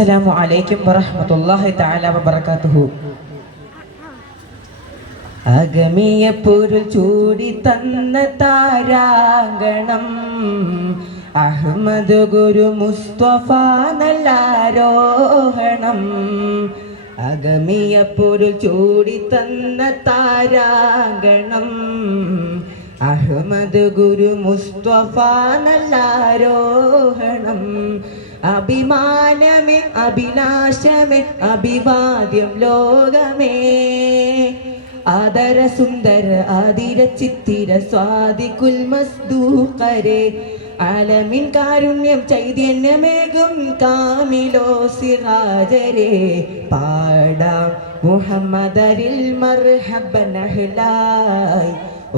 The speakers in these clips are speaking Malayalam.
അസ്സലാമു അലൈക്കും വറഹ്മത്തുള്ളാഹി തആല വബറകാതുഹു. അഗമിയ പൊരുൾ ചൂടി തന്ന താരാങ്കണം അഹ്മദ് ഗുരു മുസ്തഫ നല്ലാരോഹണം. അഗമിയ പൊരുൾ ചൂടി തന്ന താരാങ്കണം അഹ്മദ് ഗുരു മുസ്തഫ നല്ലാരോഹണം. അഭിമാനമേ അഭിലാഷമേ അഭിവാദ്യം ലോകമേ, ആദര സുന്ദര ആതിര ചിത്തിര സ്വാദികുൽ മസ്ദൂഖരെ, ആലമിൻ കാരുണ്യം ചൈതന്യമേകും കാമിലോ സിറാജരെ, പാടാം മുഹമ്മദരിൽ മർഹബൻ അഹ്ലായി,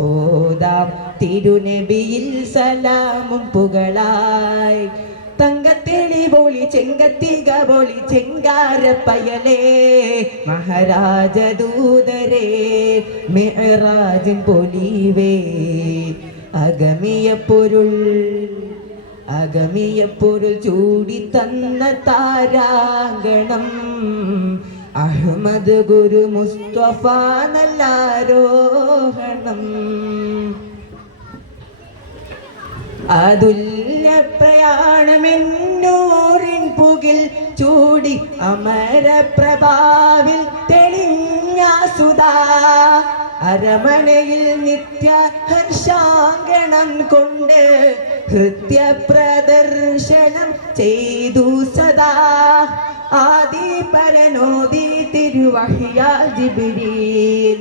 ഓതാം തിരുനബിയിൽ സലാമും പുകളായി. തങ്കത്തേളി ബോളി ചെങ്കത്തിക ബോളി ചെങ്കാരപ്പയലേ, മഹാരാജ ദൂതരേ മിഅ്റാജിൻ പൊലിവേ. അഗമിയ പൊരുൾ ചൂടി തന്ന താരാങ്കണം അഹ്മദ് ഗുരു മുസ്തഫ നല്ലാരോഹണം. അതുല്യ പ്രയാണമെന്നൂറിൻ പുകിൽ ചൂടി അമരപ്രഭാവിൽ തെളിഞ്ഞ സുധാ, അരമനയിൽ നിത്യ ഹർഷാങ്കണം കൊണ്ട് ഹൃത്യ പ്രദർശനം ചെയ്തു സദാ. ആദി പരനോദി തിരുവഹിയ ജിബ്രീൽ,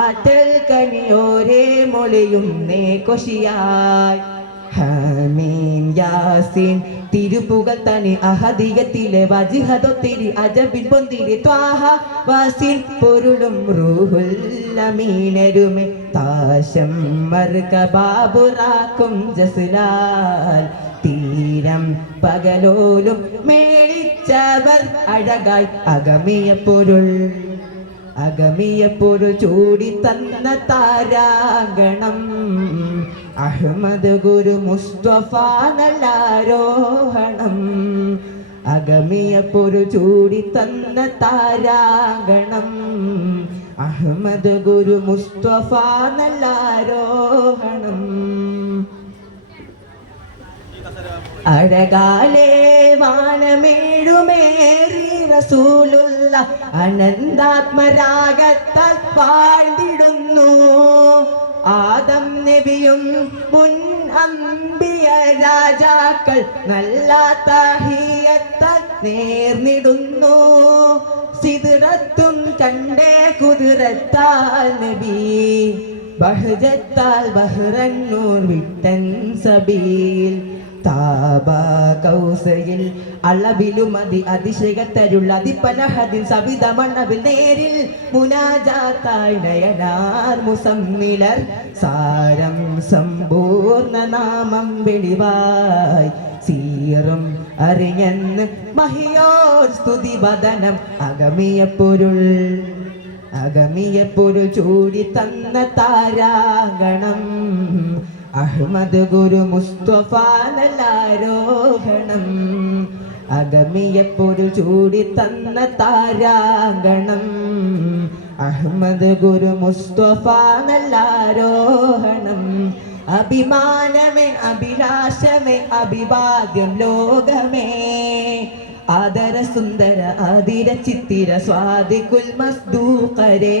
ആറ്റൽ കനിയോരേ മൊളിയും നേ കൊഷിയായി. ഹമീം യാസീൻ തിരുപ്പുകൾ തനി അഹദിയത്തിലെ വജിഹദൊത്തിരി അജബിൻ പൊന്തിരി ത്വാഹ വാസീൻ പൊരുളും റൂഹുൽ അമീനരുമെ താശം മർകബാബുറാക്കും ജസ്ലാൽ. തീരം പകലോലും മേളിച്ചവർ അഴകായി അഗമിയ പൊരുൾ ചൂടി തന്ന താരാങ്കണം അഹ്മദ് ഗുരു മുസ്തഫ നല്ലാരോഹണം. അഗമിയ പൊരുൾ ചൂടി തന്ന താരാങ്കണം അഹ്മദ് ഗുരു മുസ്തഫ നല്ലാരോഹണം. അഴകാലേ വാനമേഴുമേറി റസൂലുള്ള അനന്താത്മരാഗത്താൽ വാഴ്ന്നിടുന്നു. ആദം നബിയും മുൻ അമ്പിയ രാജാക്കൾ നല്ല തഹിയത്താൽ നേർന്നിടുന്നു. സിദ്റത്തും കണ്ടേ കുതിരത്താൽ നബി, ബഹജത്താൽ ബഹ്റന്നൂർ വിട്ടൻ സബീൽ. താബ കൗസയിൽ അളവിലുമതി അതിശയത്തരുള്ള അതിപ്പനഹദിൻ സവിത മണ്ണവിൽ നേരിൽ മുനാജാത്തായി നയനാർ മുസമ്മിലർ സാരം സമ്പൂർണ്ണ നാമം വെളിവായി. സീറും അറിഞ്ഞെന്ന് മഹിയോർ സ്തുതി വദനം അഗമിയ പൊരുൾ ചൂടി തന്ന താരാങ്കണം അഹ്മദ് ഗുരു മുസ്തഫ നല്ലാരോഹണം. അഗമിയ പൊരുൾ ചൂടി തന്ന താരാങ്കണം അഹ്മദ് ഗുരു മുസ്തഫ നല്ലാരോഹണം. അഭിമാനമേ അഭിലാഷമേ അഭിവാദ്യം ലോകമേ, ആദര സുന്ദര ആതിര ചിത്തിര സ്വാദികുൽ മസ്ദൂഖരെ,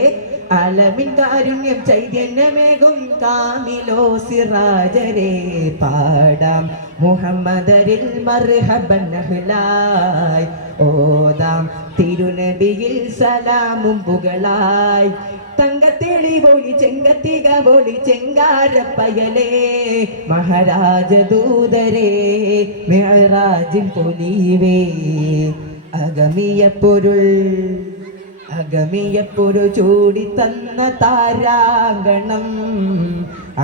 ആലമിൻ കാരുണ്യം ചൈതന്യമേകും കാമിലോ സിറാജരെ, പാടാം മുഹമ്മദരിൽ മർഹബൻ അഹ്ലായി, ഓതാം തിരുനബിയിൽ സലാമും പുകളായി. തങ്കത്തേളി ബോളി ചെങ്കത്തിക ബോളി ചെങ്കാരപ്പയലേ, മഹാരാജ ദൂതരേ മിഅ്റാജിൻ പൊലിവേ. അഗമിയ പൊരുൾ ചൂടി തന്ന താരാങ്കണം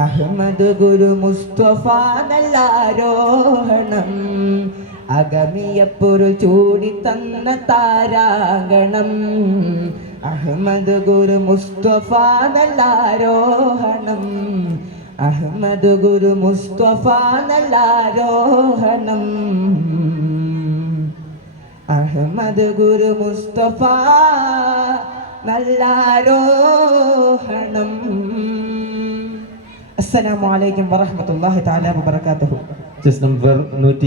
അഹ്മദ് ഗുരു മുസ്തഫ നല്ലാരോഹണം. അഗമിയ പൊരുൾ ചൂടി തന്ന താരാങ്കണം അഹ്മദ് ഗുരു മുസ്തഫ നല്ലാരോഹണം. അഹ്മദ് ഗുരു മുസ്തഫ നല്ലാരോഹണം. അഹമ്മദ് ഗുരു മുസ്തഫ നല്ലാരോഹണം. അസ്സലാമു അലൈക്കും വറഹ്മത്തുള്ളാഹി തആല വബറകാതുഹു. Chess number 100.